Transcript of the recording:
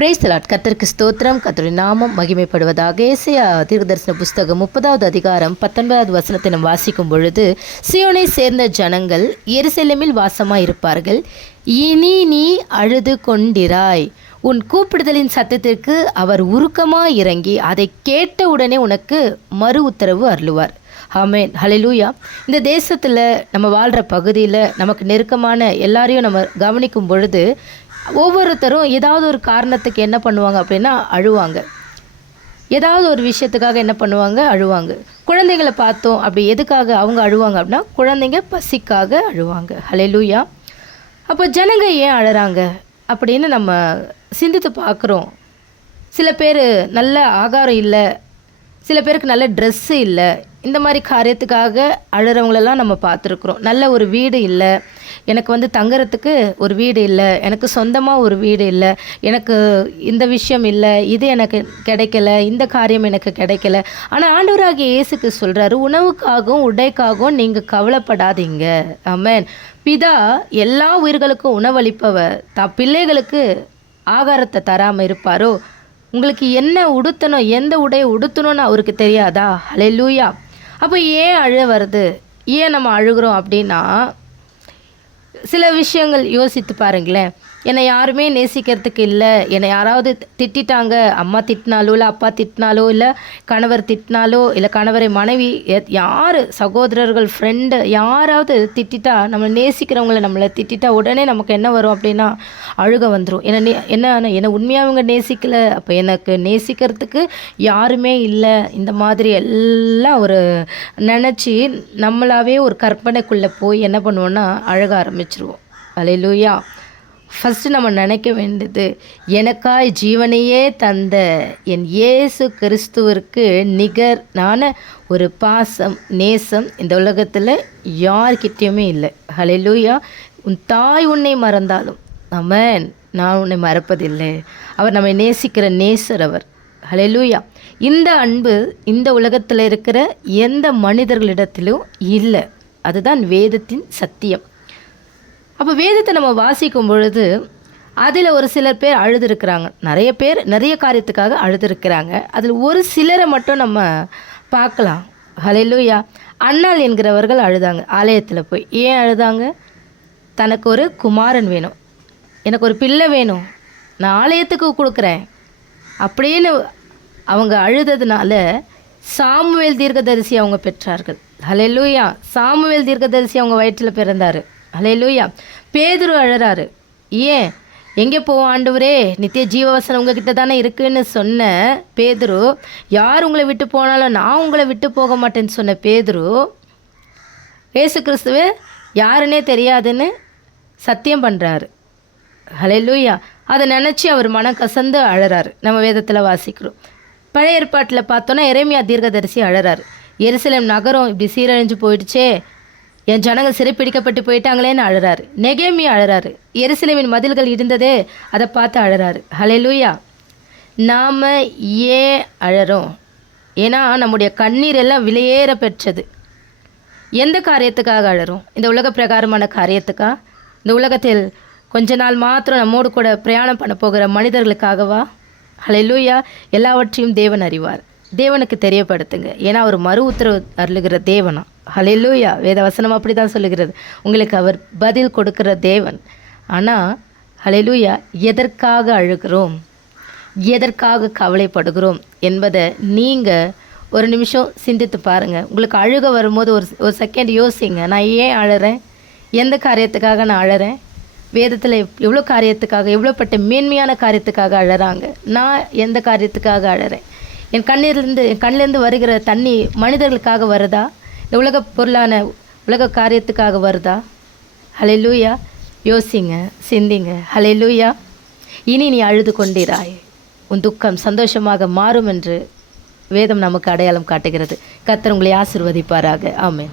Praise the Lord. கர்த்தருக்கு ஸ்தோத்திரம். கர்த்தருடைய நாமம் மகிமைப்படுவதாக. ஏசாயா தீர்க்கதரிசன புஸ்தகம் 30வது அதிகாரம் 19வது வசனத்தை நாம் வாசிக்கும் பொழுது, சீயோனை சேர்ந்த ஜனங்கள் எருசலேமில் வாசமாய் இருப்பார்கள். இனி நீ அழுது கொண்டிராய். உன் கூப்பிடுதலின் சத்தத்திற்கு அவர் உருக்கமாய் இறங்கி அதை கேட்ட உடனே உனக்கு மறு உத்தரவு அருளுவார். ஆமென், ஹல்லேலூயா. இந்த தேசத்தில் நம்ம வாழ்கிற பகுதியில் நமக்கு நெருக்கமான எல்லாரையும் நம்ம கவனிக்கும் பொழுது ஒவ்வொருத்தரும் ஏதாவது ஒரு காரணத்துக்கு என்ன பண்ணுவாங்க அப்படின்னா அழுவாங்க. ஏதாவது ஒரு விஷயத்துக்காக என்ன பண்ணுவாங்க, அழுவாங்க. குழந்தைகளை பார்த்தோம், அப்படி எதுக்காக அவங்க அழுவாங்க அப்படின்னா குழந்தைங்க பசிக்காக அழுவாங்க. ஹல்லேலூயா. அப்போ ஜனங்க ஏன் அழுறாங்க அப்படின்னு நம்ம சிந்தித்து பார்க்குறோம். சில பேர் நல்ல ஆகாரம் இல்லை, சில பேருக்கு நல்ல ட்ரெஸ்ஸு இல்லை, இந்த மாதிரி காரியத்துக்காக அழுறவங்களெல்லாம் நம்ம பார்த்துருக்குறோம். நல்ல ஒரு வீடு இல்லை, எனக்கு தங்குறதுக்கு ஒரு வீடு இல்லை, எனக்கு சொந்தமாக ஒரு வீடு இல்லை, எனக்கு இந்த விஷயம் இல்லை, இது எனக்கு கிடைக்கல, இந்த காரியம் எனக்கு கிடைக்கல. ஆனால் ஆண்டவராகிய இயேசுக்கு சொல்கிறாரு, உணவுக்காகவும் உடைக்காகவும் நீங்கள் கவலைப்படாதீங்க. ஆமென். பிதா எல்லா உயிர்களுக்கும் உணவளிப்பவர் பிள்ளைகளுக்கு ஆகாரத்தை தராமல் இருப்பாரோ? உங்களுக்கு என்ன உடுத்தணும், எந்த உடையை உடுத்தணும்னு அவருக்கு தெரியாதா? ஹல்லேலூயா. அப்போ ஏன் அழ வருது, ஏன் நம்ம அழுகிறோம் அப்படின்னா சில விஷயங்கள் யோசித்து பாருங்களேன். என்னை யாருமே நேசிக்கிறதுக்கு இல்லை, என்னை யாராவது திட்டாங்க, அம்மா திட்டினாலோ இல்லை அப்பா திட்டினாலோ இல்லை கணவர் திட்டினாலோ இல்லை கணவரை மனைவி யார் சகோதரர்கள் ஃப்ரெண்டு யாராவது திட்டா, நம்மளை நேசிக்கிறவங்கள நம்மளை திட்டா உடனே நமக்கு என்ன வரும் அப்படின்னா அழுக வந்துடும். என்னை உண்மையாக அவங்க நேசிக்கலை, அப்போ எனக்கு நேசிக்கிறதுக்கு யாருமே இல்லை, இந்த மாதிரி எல்லாம் ஒரு நினச்சி நம்மளாவே ஒரு கற்பனைக்குள்ளே போய் என்ன பண்ணுவோன்னா அழுக ஆரம்பிச்சிருவோம். அல்லேலூயா. ஃபஸ்ட்டு நம்ம நினைக்க வேண்டியது, எனக்காய் ஜீவனையே தந்த என் இயேசு கிறிஸ்துவிற்கு நிகரான ஒரு பாசம் நேசம் இந்த உலகத்தில் யார்கிட்டையுமே இல்லை. ஹல்லேலூயா. உன் தாய் உன்னை மறந்தாலும் ஆமென், நான் உன்னை மறப்பதில்லை. அவர் நம்மை நேசிக்கிற நேசர் அவர். ஹல்லேலூயா. இந்த அன்பு இந்த உலகத்தில் இருக்கிற எந்த மனிதர்களிடத்திலும் இல்லை. அதுதான் வேதத்தின் சத்தியம். அப்போ வேதத்தை நம்ம வாசிக்கும் பொழுது அதில் ஒரு சிலர் பேர் அழுதுருக்கிறாங்க, நிறைய பேர் நிறைய காரியத்துக்காக அழுதுருக்கிறாங்க. அதில் ஒரு சிலரை மட்டும் நம்ம பார்க்கலாம். ஹல்லேலூயா. அன்னாள் என்கிறவர்கள் அழுதாங்க ஆலயத்தில் போய். ஏன் அழுதாங்க? தனக்கு ஒரு குமாரன் வேணும், எனக்கு ஒரு பிள்ளை வேணும், நான் ஆலயத்துக்கு கொடுக்குறேன் அப்படின்னு அவங்க அழுததுனால சாமுவேல் தீர்க்கதரிசி அவங்க பெற்றார்கள். ஹல்லேலூயா. சாமுவேல் தீர்க்கதரிசி அவங்க வயிற்றில் பிறந்தார். ஹல்லேலூயா. பேதுரு அழறாரு. ஏன்? எங்கே போவோம் ஆண்டவரே, நித்திய ஜீவவசனம் உங்ககிட்ட தானே இருக்குன்னு சொன்ன பேதுரு, யார் உங்களை விட்டு போனாலும் நான் உங்களை விட்டு போக மாட்டேன்னு சொன்ன பேதுரு, இயேசு கிறிஸ்துவே யாருன்னே தெரியாதுன்னு சத்தியம் பண்ணுறாரு. ஹல்லேலூயா. அதை நினச்சி அவர் மனம் கசந்து அழறாரு. நம்ம வேதத்தில் வாசிக்கிறோம். பழைய ஏற்பாட்டில் பார்த்தோன்னா எரேமியா தீர்க்கதரிசி அழறாரு. எருசலேம் நகரம் இப்படி சீரழிஞ்சு போயிடுச்சே, என் ஜனங்கள் சிறைப்பிடிக்கப்பட்டு போயிட்டாங்களேன்னு அழறாரு. நெகேமியா அழறாரு. எருசலேமின் மதில்கள் இருந்ததே அதை பார்த்து அழறாரு. ஹல்லேலூயா. நாம் ஏன் அழறோம்? ஏன்னா நம்முடைய கண்ணீர் எல்லாம் விலையேற பெற்றது. எந்த காரியத்துக்காக அழறோம்? இந்த உலக பிரகாரமான காரியத்துக்கா? இந்த உலகத்தில் கொஞ்ச நாள் மாத்திரம் நம்மோடு கூட பிரயாணம் பண்ண போகிற மனிதர்களுக்காகவா? ஹல்லேலூயா. எல்லாவற்றையும் தேவன் அறிவார். தேவனுக்கு தெரியப்படுத்துங்க. ஏன்னா அவர் மறு உத்தரவு அருளுகிற தேவனா. ஹல்லேலூயா. வேதவசனம் அப்படி தான் சொல்லுகிறது. உங்களுக்கு அவர் பதில் கொடுக்கிற தேவன். ஆனால் ஹல்லேலூயா, எதற்காக அழுகிறோம், எதற்காக கவலைப்படுகிறோம் என்பதை நீங்கள் ஒரு நிமிஷம் சிந்தித்து பாருங்கள். உங்களுக்கு அழுக வரும்போது ஒரு செகண்ட் யோசிங்க, நான் ஏன் அழறேன், எந்த காரியத்துக்காக நான் அழறேன்? வேதத்தில் எவ்வளோ காரியத்துக்காக, எவ்வளோப்பட்ட மேன்மையான காரியத்துக்காக அழறாங்க. நான் எந்த காரியத்துக்காக அழறேன்? என் கண்ணிலேருந்து வருகிற தண்ணி மனிதர்களுக்காக வருதா, இந்த உலக பொருளான உலக காரியத்துக்காக வருதா? ஹல்லேலூயா. யோசிங்க, சிந்திங்க. ஹல்லேலூயா. இனி நீ அழுது கொண்டிராய், உன் துக்கம் சந்தோஷமாக மாறும் என்று வேதம் நமக்கு அடையாளம் காட்டுகிறது. கர்த்தர் உங்களை ஆசீர்வதிப்பாராக. ஆமென்.